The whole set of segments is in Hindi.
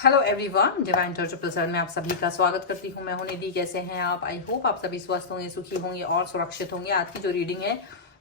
Hello everyone, divine triple seven में आप सभी का स्वागत करती हूँ। मैं हूं निधि। कैसे हैं आप? आई होप आप सभी स्वस्थ होंगे, सुखी होंगे और सुरक्षित होंगे। आज की जो रीडिंग है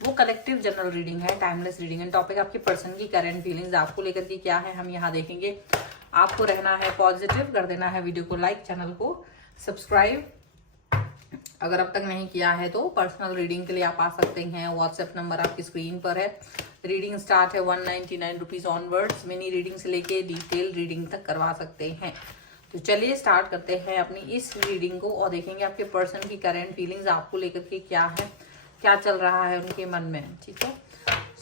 वो कलेक्टिव जनरल रीडिंग है, टाइमलेस रीडिंग है। टॉपिक आपकी पर्सन की करंट फीलिंग्स आपको लेकर के क्या है हम यहाँ देखेंगे। आपको रहना है पॉजिटिव, कर देना है वीडियो को लाइक, चैनल को सब्सक्राइब अगर अब तक नहीं किया है तो। पर्सनल रीडिंग के लिए आप आ सकते हैं, व्हाट्सएप नंबर आपकी स्क्रीन पर है। रीडिंग स्टार्ट है 199 रुपीज ऑनवर्ड्स। मिनी रीडिंग से लेके डिटेल रीडिंग तक करवा सकते हैं। तो चलिए स्टार्ट करते हैं अपनी इस रीडिंग को और देखेंगे आपके पर्सन की करंट फीलिंग्स आपको लेकर के क्या है, क्या चल रहा है उनके मन में। ठीक है,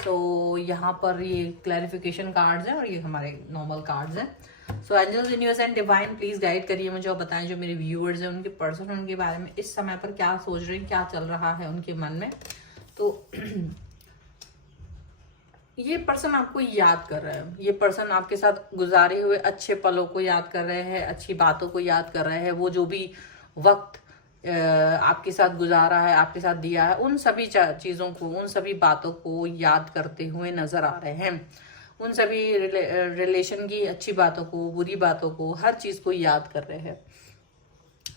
सो यहाँ पर ये क्लैरिफिकेशन कार्ड्स हैं और ये हमारे नॉर्मल कार्ड्स हैं। So angels, universe and divine please guide करिए मुझे और बताएं जो मेरे व्यूअर्स हैं उनके पर्सन उनके बारे में इस समय पर क्या सोच रहे हैं, क्या चल रहा है उनके मन में। तो ये पर्सन आपको याद कर रहा है, ये पर्सन आपके साथ गुजारे हुए अच्छे पलों को याद कर रहे हैं, अच्छी बातों को याद कर रहे हैं। वो जो भी वक्त आपके साथ गुजारा है, आपके साथ दिया है, उन सभी चीज़ों को, उन सभी बातों को याद करते हुए नजर आ रहे हैं। उन सभी रिलेशन की अच्छी बातों को, बुरी बातों को, हर चीज़ को याद कर रहे हैं।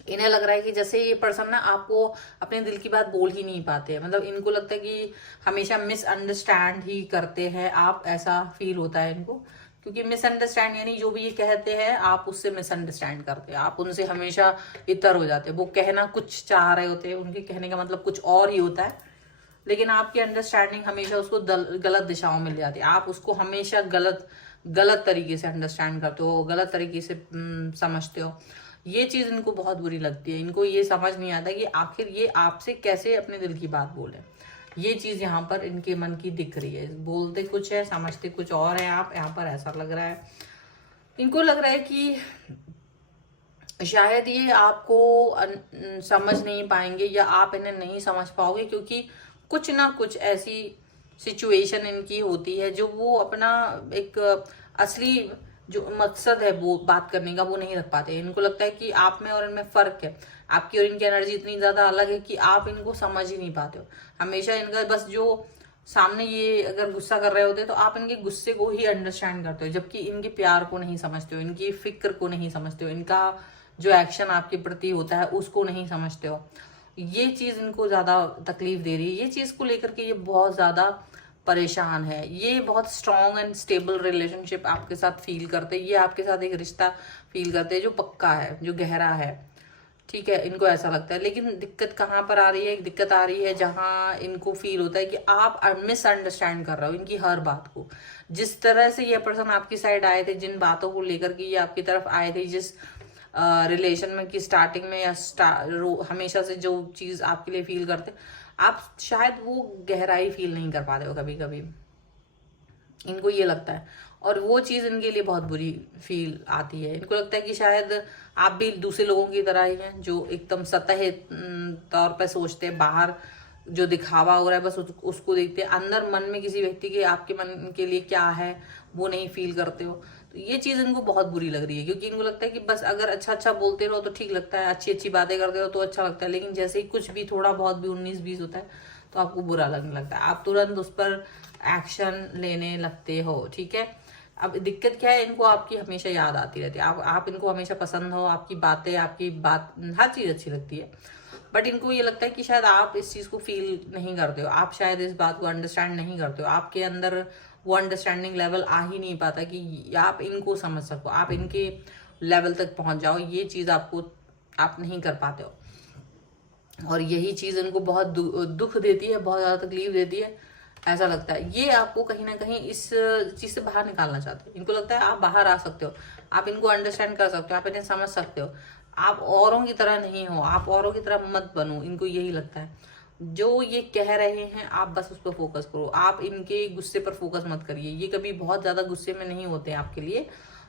इन्हें लग रहा है कि जैसे ये पर्सन ना आपको अपने दिल की बात बोल ही नहीं पाते। मतलब इनको लगता है कि हमेशा मिसअंडरस्टैंड ही करते हैं आप, ऐसा फील होता है इनको। क्योंकि मिसअंडरस्टैंड यानी जो भी ये कहते हैं आप उससे मिसअंडरस्टैंड करते हैं, आप उनसे हमेशा इतर हो जाते हैं। वो कहना कुछ चाह रहे होते हैं, उनके कहने का मतलब कुछ और ही होता है, लेकिन आपकी अंडरस्टैंडिंग हमेशा उसको गलत दिशाओं में ले जाती है। आप उसको हमेशा गलत गलत तरीके से अंडरस्टैंड करते हो, गलत तरीके से समझते हो। ये चीज इनको बहुत बुरी लगती है। इनको ये समझ नहीं आता कि आखिर ये आपसे कैसे अपने दिल की बात बोले। ये चीज यहाँ पर इनके मन की दिख रही है। बोलते कुछ है, समझते कुछ और है आप यहाँ पर, ऐसा लग रहा है। इनको लग रहा है कि शायद ये आपको समझ नहीं पाएंगे या आप इन्हें नहीं समझ पाओगे, क्योंकि कुछ ना कुछ ऐसी सिचुएशन इनकी होती है जो वो अपना एक असली जो मकसद है वो बात करने का वो नहीं रख पाते। इनको लगता है कि आप में और इनमें फर्क है, आपकी और इनकी एनर्जी इतनी ज्यादा अलग है कि आप इनको समझ ही नहीं पाते हो। हमेशा इनका बस जो सामने ये अगर गुस्सा कर रहे होते तो आप इनके गुस्से को ही अंडरस्टैंड करते हो, जबकि इनके प्यार को नहीं समझते हो, इनकी फिक्र को नहीं समझते हो, इनका जो एक्शन आपके प्रति होता है उसको नहीं समझते हो। ये चीज इनको ज्यादा तकलीफ दे रही है। ये चीज को लेकर के ये बहुत ज्यादा परेशान है। ये बहुत स्ट्रॉन्ग एंड स्टेबल रिलेशनशिप आपके साथ फील करते हैं। ये आपके साथ एक रिश्ता फील करते हैं जो पक्का है, जो गहरा है। ठीक है, इनको ऐसा लगता है। लेकिन दिक्कत कहाँ पर आ रही है? एक दिक्कत आ रही है जहां इनको फील होता है कि आप मिसअंडरस्टैंड कर रहे हो इनकी हर बात को। जिस तरह से ये पर्सन आपकी साइड आए थे, जिन बातों को लेकर के ये आपकी तरफ आए थे, जिस रिलेशन में की स्टार्टिंग में या हमेशा से जो चीज आपके लिए फील करते, आप शायद वो गहराई फील नहीं कर पाते हो कभी कभी। इनको ये लगता है और वो चीज इनके लिए बहुत बुरी फील आती है। इनको लगता है कि शायद आप भी दूसरे लोगों की तरह ही हैं जो एकदम सतह तौर पर सोचते हैं, बाहर जो दिखावा हो रहा है बस उसको देखते हैं, अंदर मन में किसी व्यक्ति के, आपके मन के लिए क्या है वो नहीं फील करते हो। तो ये चीज इनको बहुत बुरी लग रही है, क्योंकि इनको लगता है कि बस अगर अच्छा अच्छा बोलते रहो तो ठीक लगता है, अच्छी अच्छी बातें करते रहो तो अच्छा लगता है, लेकिन जैसे ही कुछ भी थोड़ा बहुत भी 19-20 होता है तो आपको बुरा लगने लगता है, आप तुरंत उस पर एक्शन लेने लगते हो। ठीक है, अब दिक्कत क्या है, इनको आपकी हमेशा याद आती रहती है। आप इनको हमेशा पसंद हो, आपकी बातें, आपकी बात, हर चीज अच्छी लगती है। बट इनको ये लगता है कि शायद आप इस चीज को फील नहीं करते हो, आप शायद इस बात को अंडरस्टैंड नहीं करते हो, आपके अंदर वो अंडरस्टैंडिंग लेवल आ ही नहीं पाता कि आप इनको समझ सको, आप इनके लेवल तक पहुंच जाओ। ये चीज आप नहीं कर पाते हो और यही चीज इनको बहुत दुख देती है, बहुत ज्यादा तकलीफ देती है। ऐसा लगता है ये आपको कहीं ना कहीं इस चीज से बाहर निकालना चाहते हैं। इनको लगता है आप बाहर आ सकते हो, आप इनको अंडरस्टैंड कर सकते हो, आप इन्हें समझ सकते हो, आप औरों की तरह नहीं हो, आप औरों की तरह मत बनो। इनको यही लगता है। जो ये कह रहे हैं आप बस उस पर फोकस करो, आप इनके गुस्से पर फोकस मत करिए। ये कभी बहुत ज्यादा गुस्से में नहीं होते हैं आपके लिए,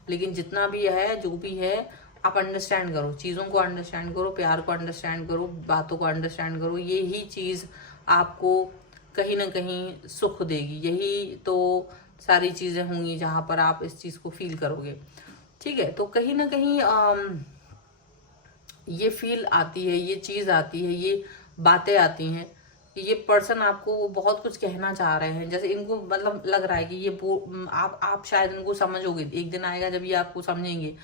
लेकिन जितना भी है, जो भी है, आप अंडरस्टैंड करो, चीजों को अंडरस्टैंड करो, प्यार को अंडरस्टैंड करो, बातों को अंडरस्टैंड करो। यही चीज आपको कहीं ना कहीं सुख देगी। यही तो सारी चीजें होंगी जहां पर आप इस चीज को फील करोगे। ठीक है, तो कहीं ना कहीं ये फील आती है, ये चीज आती है, ये बातें आती हैं कि ये पर्सन आपको बहुत कुछ कहना चाह रहे हैं। जैसे इनको मतलब लग रहा है कि ये आप शायद इनको समझोगे, एक दिन आएगा जब ये आपको समझेंगे।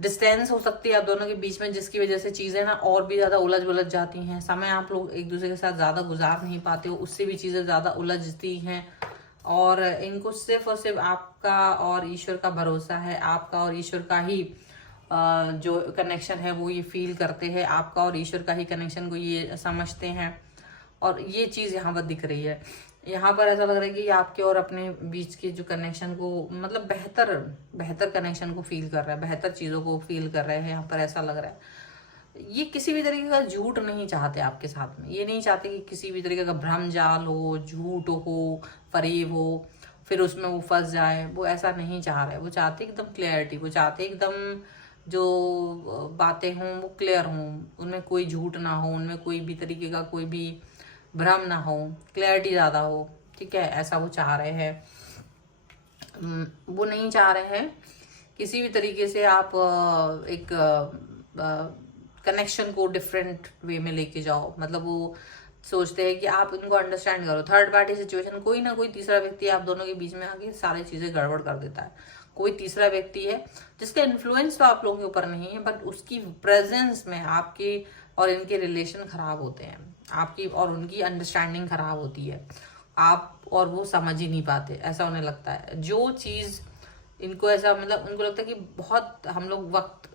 डिस्टेंस हो सकती है आप दोनों के बीच में, जिसकी वजह से चीजें ना और भी ज्यादा उलझ उलझ जाती हैं। समय आप लोग एक दूसरे के साथ ज्यादा गुजार नहीं पाते हो, उससे भी चीजें ज्यादा उलझती हैं। और इनको सिर्फ और सिर्फ आपका और ईश्वर का भरोसा है, आपका और ईश्वर का ही जो कनेक्शन है वो ये फील करते हैं, आपका और ईश्वर का ही कनेक्शन को ये समझते हैं। और ये चीज यहाँ पर दिख रही है। यहाँ पर ऐसा लग रहा है कि आपके और अपने बीच के जो कनेक्शन को, मतलब बेहतर बेहतर कनेक्शन को फील कर रहा है, बेहतर चीजों को फील कर रहे हैं। यहाँ पर ऐसा लग रहा है ये किसी भी तरीके का झूठ नहीं चाहते आपके साथ में। ये नहीं चाहते कि किसी भी तरीके का भ्रम जाल हो, झूठ हो, फरेब हो, फिर उसमें वो फंस जाए। वो ऐसा नहीं चाह रहे। वो चाहते एकदम क्लियरिटी, वो चाहते एकदम जो बातें हों वो क्लियर हों, उनमें कोई झूठ ना हो, उनमें कोई भी तरीके का कोई भी भ्रम ना हो, क्लैरिटी ज़्यादा हो। ठीक है, ऐसा वो चाह रहे हैं। वो नहीं चाह रहे हैं किसी भी तरीके से आप एक कनेक्शन को डिफरेंट वे में लेके जाओ। मतलब वो सोचते हैं कि आप उनको अंडरस्टैंड करो। थर्ड पार्टी सिचुएशन, कोई ना कोई तीसरा व्यक्ति आप दोनों के बीच में आके सारी चीजें गड़बड़ कर देता है। कोई तीसरा व्यक्ति है जिसका इन्फ्लुएंस तो आप लोगों के ऊपर नहीं है, बट उसकी प्रेजेंस में आपके और इनके रिलेशन खराब होते हैं, आपकी और उनकी अंडरस्टैंडिंग खराब होती है, आप और वो समझ ही नहीं पाते। ऐसा उन्हें लगता है जो चीज इनको ऐसा, मतलब उनको लगता है कि बहुत हम लोग वक्त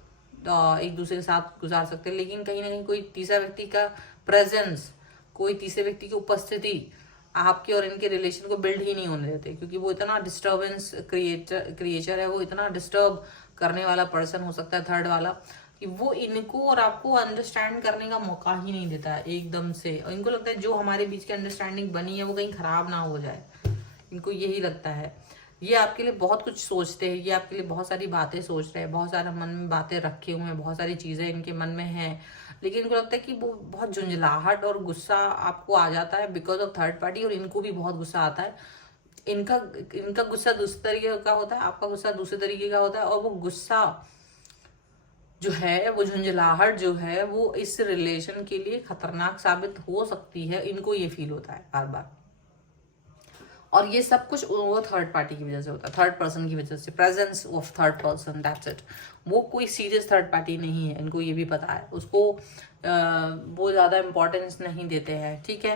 एक दूसरे के साथ गुजार सकते हैं, लेकिन कहीं ना कहीं कोई तीसरा व्यक्ति का प्रेजेंस, कोई तीसरे व्यक्ति की उपस्थिति आपके और इनके रिलेशन को बिल्ड ही नहीं होने देते। क्योंकि वो इतना डिस्टर्बेंस क्रिएचर है, वो इतना डिस्टर्ब करने वाला पर्सन हो सकता है थर्ड वाला, कि वो इनको और आपको अंडरस्टैंड करने का मौका ही नहीं देता है एकदम से। और इनको लगता है जो हमारे बीच की अंडरस्टैंडिंग बनी है वो कहीं खराब ना हो जाए, इनको यही लगता है। ये आपके लिए बहुत कुछ सोचते हैं, ये आपके लिए बहुत सारी बातें सोच रहे हैं, बहुत सारा मन में बातें रखे हुए हैं, बहुत सारी चीजें इनके मन में हैं। लेकिन इनको लगता है कि वो बहुत झुंझलाहट और गुस्सा आपको आ जाता है बिकॉज ऑफ थर्ड पार्टी, और इनको भी बहुत गुस्सा आता है। इनका इनका गुस्सा दूसरे तरीके का होता है, आपका गुस्सा दूसरे तरीके का होता है। और वो गुस्सा जो है, वो झुंझलाहट जो है, वो इस रिलेशन के लिए खतरनाक साबित हो सकती है। इनको ये फील होता है बार बार। और ये सब कुछ वो थर्ड पार्टी की वजह से होता है, थर्ड पर्सन की वजह से, presence of third person, that's it. वो कोई सीरियस थर्ड पार्टी नहीं है, इनको ये भी पता है। उसको वो ज़्यादा इम्पोर्टेंस नहीं देते हैं। ठीक है,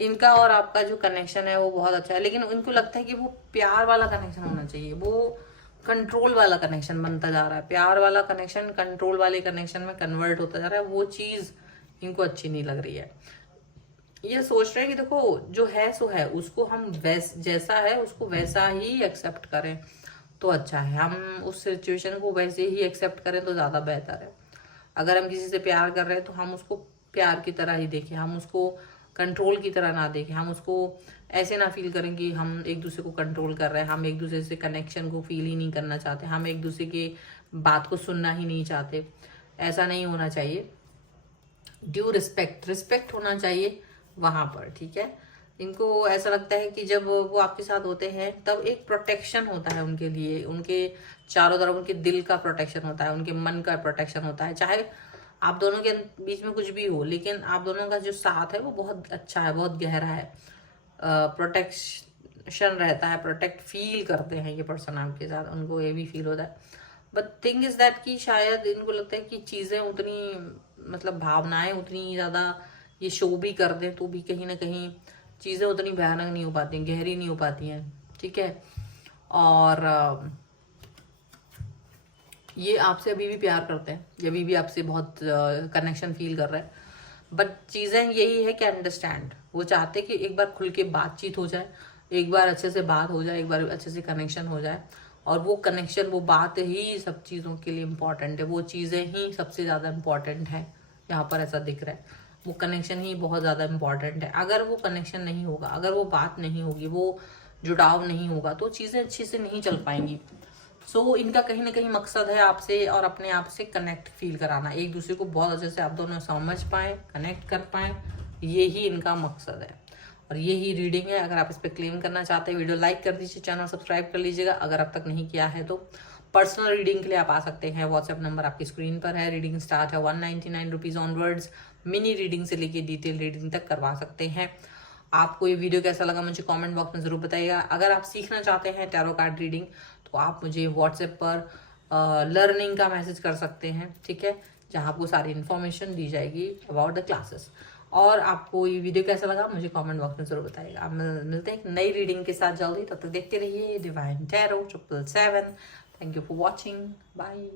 इनका और आपका जो कनेक्शन है वो बहुत अच्छा है, लेकिन इनको लगता है कि वो प्यार वाला कनेक्शन होना चाहिए। वो कंट्रोल वाला कनेक्शन बनता जा रहा है, प्यार वाला कनेक्शन कंट्रोल वाले कनेक्शन में कन्वर्ट होता जा रहा है। वो चीज़ इनको अच्छी नहीं लग रही है। ये सोच रहे हैं कि देखो जो है सो है, उसको हम जैसा है उसको वैसा ही एक्सेप्ट करें तो अच्छा है। हम उस सिचुएशन को वैसे ही एक्सेप्ट करें तो ज़्यादा बेहतर है। अगर हम किसी से प्यार कर रहे हैं तो हम उसको प्यार की तरह ही देखें, हम उसको कंट्रोल की तरह ना देखें। हम उसको ऐसे ना फील करें कि हम एक दूसरे को कंट्रोल कर रहे हैं, हम एक दूसरे से कनेक्शन को फील ही नहीं करना चाहते, हम एक दूसरे की बात को सुनना ही नहीं चाहते। ऐसा नहीं होना चाहिए। ड्यू रिस्पेक्ट होना चाहिए वहां पर। ठीक है, इनको ऐसा लगता है कि जब वो आपके साथ होते हैं तब एक प्रोटेक्शन होता है उनके लिए, उनके चारों तरफ उनके दिल का प्रोटेक्शन होता है, उनके मन का प्रोटेक्शन होता है। चाहे आप दोनों के बीच में कुछ भी हो, लेकिन आप दोनों का जो साथ है वो बहुत अच्छा है, बहुत गहरा है। प्रोटेक्शन रहता है, प्रोटेक्ट फील करते हैं ये पर्सन आपके साथ, उनको ये भी फील होता है। बट थिंग इज दैट कि शायद इनको लगता है कि चीज़ें उतनी, मतलब भावनाएं उतनी ज़्यादा ये शो भी कर दें तो भी कहीं ना कहीं चीज़ें उतनी भयानक नहीं हो पाती, गहरी नहीं हो पाती हैं। ठीक है, और ये आपसे अभी भी प्यार करते हैं, ये अभी भी आपसे बहुत कनेक्शन फील कर रहे हैं। बट चीज़ें यही है कि अंडरस्टैंड, वो चाहते कि एक बार खुल के बातचीत हो जाए, एक बार अच्छे से बात हो जाए, एक बार अच्छे से कनेक्शन हो जाए। और वो कनेक्शन, वो बात ही सब चीज़ों के लिए इम्पॉर्टेंट है, वो चीज़ें ही सबसे ज़्यादा इम्पॉर्टेंट है। यहाँ पर ऐसा दिख रहा है, वो कनेक्शन ही बहुत ज़्यादा इम्पॉर्टेंट है। अगर वो कनेक्शन नहीं होगा, अगर वो बात नहीं होगी, वो जुड़ाव नहीं होगा, तो चीज़ें अच्छे से नहीं चल पाएंगी। सो इनका कहीं ना कहीं मकसद है आपसे और अपने आप से कनेक्ट फील कराना, एक दूसरे को बहुत अच्छे से आप दोनों समझ पाएँ, कनेक्ट कर पाएँ, ये ही इनका मकसद है। और ये ही रीडिंग है। अगर आप इस पर क्लेम करना चाहते हैं, वीडियो लाइक कर दीजिए, चैनल सब्सक्राइब कर लीजिएगा अगर अब तक नहीं किया है तो। पर्सनल रीडिंग के लिए आप आ सकते हैं, व्हाट्सएप नंबर आपकी स्क्रीन पर है। रीडिंग स्टार्ट है 199 रुपीज़ ऑनवर्ड्स। मिनी रीडिंग से लेके डिटेल रीडिंग तक करवा सकते हैं। आपको ये वीडियो कैसा लगा मुझे कमेंट बॉक्स में ज़रूर बताइएगा। अगर आप सीखना चाहते हैं टैरो कार्ड रीडिंग तो आप मुझे व्हाट्सएप पर लर्निंग का मैसेज कर सकते हैं, ठीक है, जहाँ आपको सारी इन्फॉर्मेशन दी जाएगी अबाउट द क्लासेस। और आपको ये वीडियो कैसा लगा मुझे कमेंट बॉक्स में जरूर बताइएगा। आप मिलते हैं एक नई रीडिंग के साथ जल्दी, तब तक देखते रहिए divine tarot 777। Thank you for watching, bye.